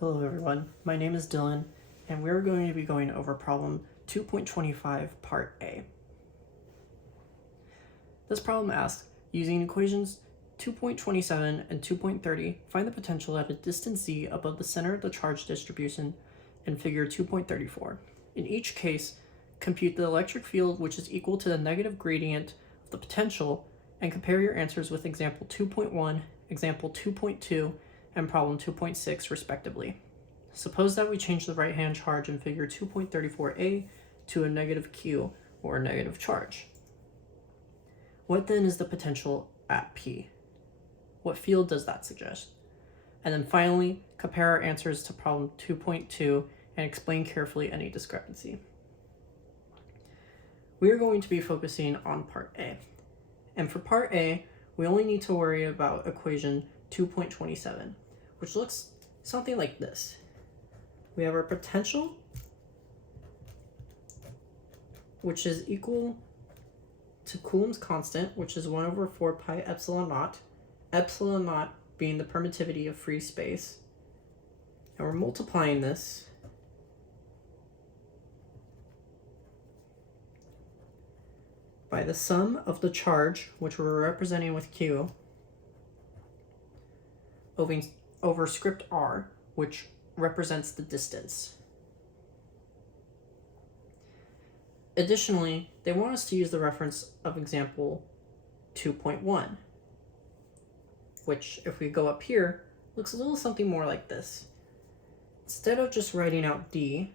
Hello everyone, my name is Dylan, and we're going to be going over problem 2.25 part A. This problem asks, using equations 2.27 and 2.30, find the potential at a distance z above the center of the charge distribution in figure 2.34. In each case, compute the electric field which is equal to the negative gradient of the potential, and compare your answers with example 2.1, example 2.2, and problem 2.6 respectively. Suppose that we change the right-hand charge in figure 2.34a to a negative q, or a negative charge. What then is the potential at P? What field does that suggest? And then finally, compare our answers to problem 2.2 and explain carefully any discrepancy. We are going to be focusing on part A. And for part A, we only need to worry about equation 2.27, which looks something like this. We have our potential, which is equal to Coulomb's constant, which is 1 over 4 pi epsilon naught being the permittivity of free space. And we're multiplying this by the sum of the charge, which we're representing with Q, over script R, which represents the distance. Additionally, they want us to use the reference of example 2.1, which, if we go up here, looks a little something more like this. Instead of just writing out D,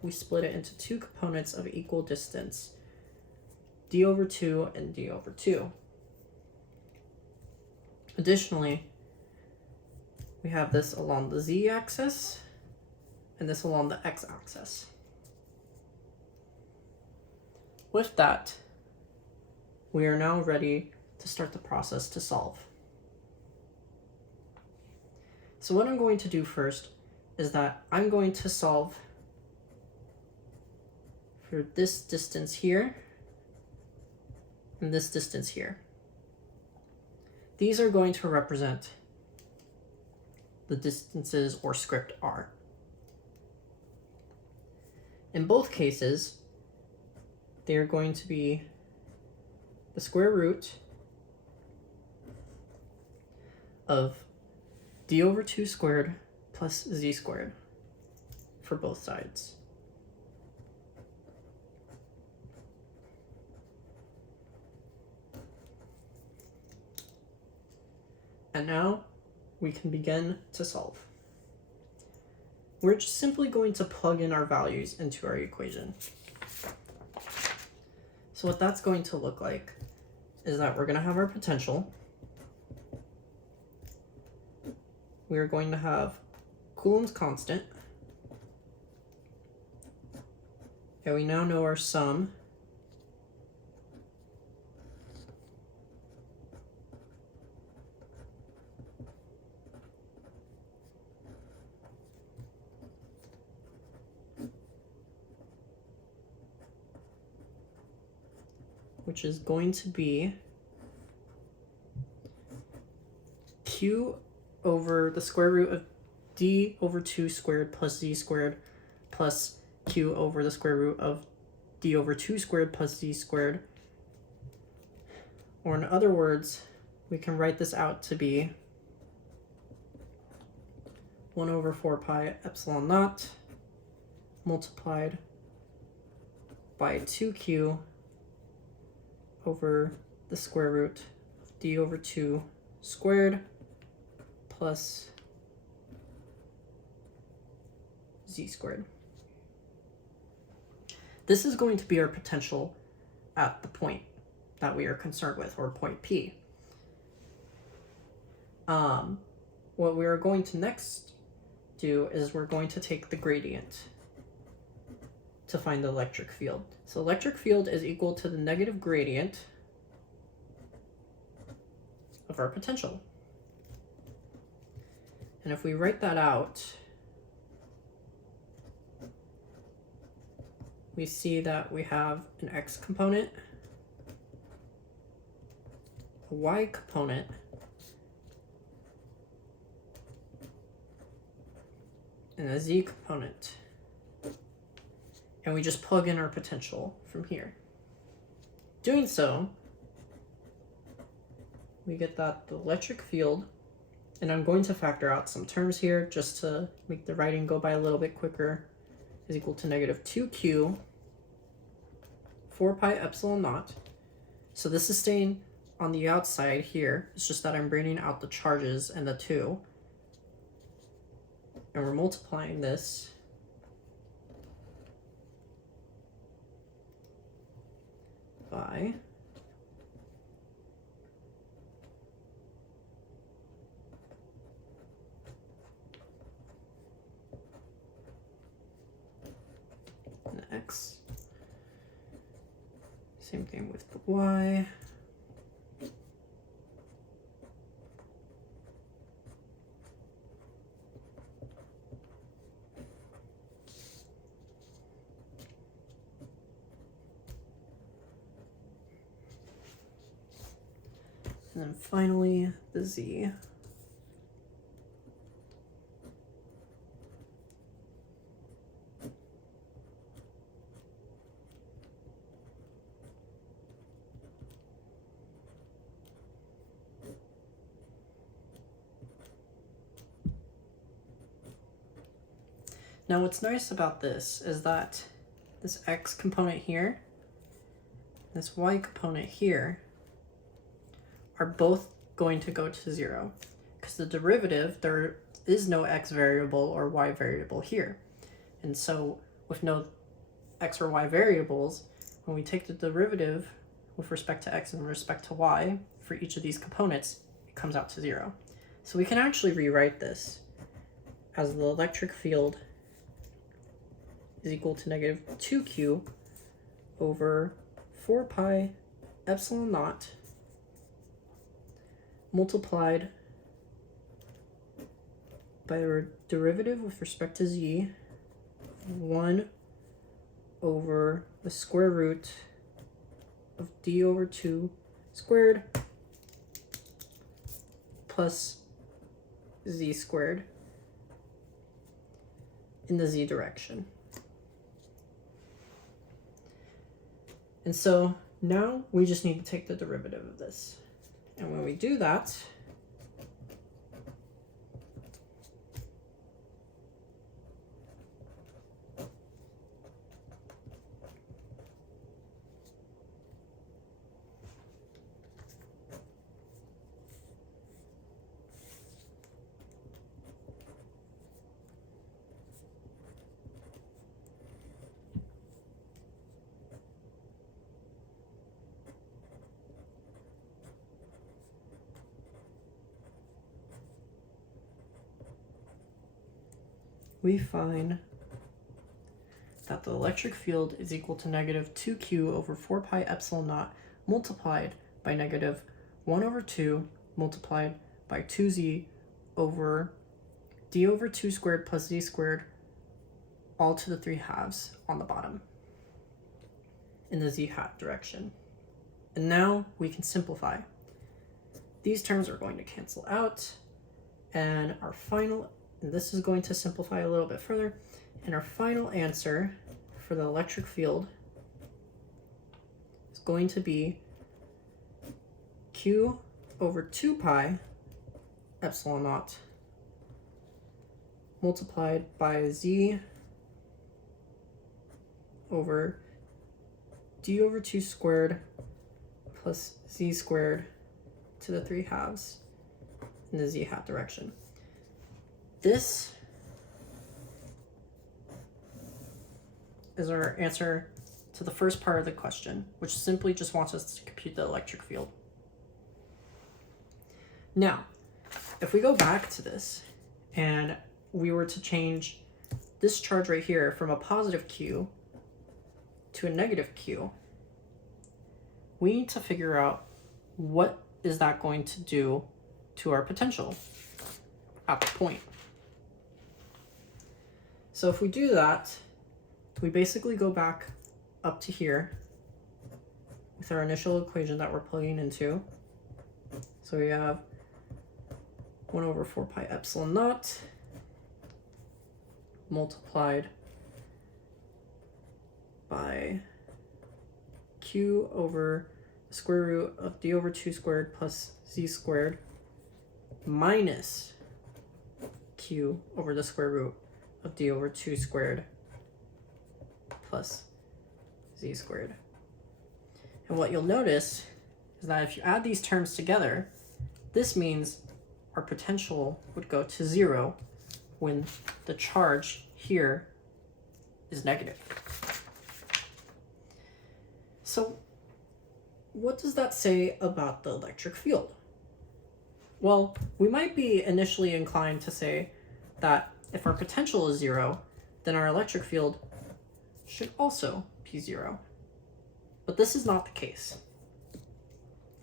we split it into two components of equal distance, D over 2 and D over 2. Additionally, we have this along the z-axis and this along the x-axis. With that, we are now ready to start the process to solve. So what I'm going to do first is that I'm going to solve for this distance here and this distance here. These are going to represent the distances or script R. In both cases, they are going to be the square root of d over 2 squared plus z squared for both sides. And now we can begin to solve. We're just simply going to plug in our values into our equation. So what that's going to look like is that we're going to have our potential. We are going to have Coulomb's constant. And we now know our sum. Which is going to be Q over the square root of d over 2 squared plus z squared plus Q over the square root of d over 2 squared plus z squared. Or in other words, we can write this out to be 1 over 4 pi epsilon naught multiplied by 2q over the square root of d over 2 squared plus z squared. This is going to be our potential at the point that we are concerned with, or point P. What we are going to next do is we're going to take the gradient to find the electric field. So electric field is equal to the negative gradient of our potential. And if we write that out, we see that we have an x component, a y component, and a z component. And we just plug in our potential from here. Doing so, we get that the electric field, and I'm going to factor out some terms here just to make the writing go by a little bit quicker, is equal to negative 2q 4 pi epsilon naught. So this is staying on the outside here. It's just that I'm bringing out the charges and the 2. And we're multiplying this by an x. Same thing with the y. And then finally, the z. Now what's nice about this is that this x component here, this y component here, are both going to go to 0. Because the derivative, there is no x variable or y variable here. And so with no x or y variables, when we take the derivative with respect to x and respect to y for each of these components, it comes out to 0. So we can actually rewrite this as the electric field is equal to negative 2q over 4 pi epsilon naught multiplied by our derivative with respect to z, 1 over the square root of d over 2 squared plus z squared in the z direction. And so now we just need to take the derivative of this. And when we do that, we find that the electric field is equal to negative 2q over 4 pi epsilon naught multiplied by negative 1 over 2 multiplied by 2z over d over 2 squared plus z squared all to the 3 halves on the bottom in the z hat direction. And now we can simplify. These terms are going to cancel out, and our final, and this is going to simplify a little bit further, and our final answer for the electric field is going to be q over 2 pi epsilon naught multiplied by z over d over 2 squared plus z squared to the 3 halves in the z hat direction. This is our answer to the first part of the question, which simply just wants us to compute the electric field. Now, if we go back to this and we were to change this charge right here from a positive q to a negative q, we need to figure out what is that going to do to our potential at the point. So if we do that, we basically go back up to here with our initial equation that we're plugging into. So we have 1 over 4 pi epsilon naught multiplied by q over the square root of d over 2 squared plus z squared minus q over the square root of d over 2 squared plus z squared. And what you'll notice is that if you add these terms together, this means our potential would go to 0 when the charge here is negative. So what does that say about the electric field? Well, we might be initially inclined to say that if our potential is 0, then our electric field should also be 0. But this is not the case.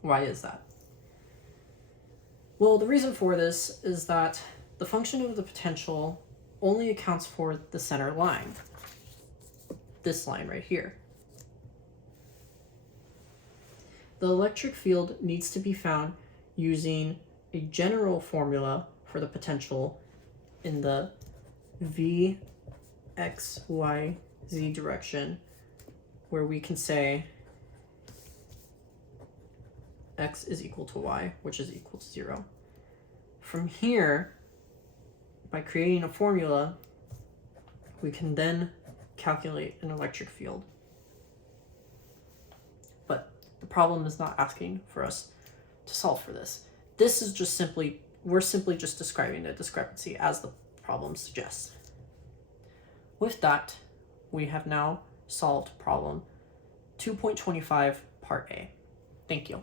Why is that? Well, the reason for this is that the function of the potential only accounts for the center line, this line right here. The electric field needs to be found using a general formula for the potential in the v, x, y, z direction, where we can say x is equal to y, which is equal to 0. From here, by creating a formula, we can then calculate an electric field. But the problem is not asking for us to solve for this. This is just we're simply just describing the discrepancy as the problem suggests. With that, we have now solved problem 2.25 part A. Thank you.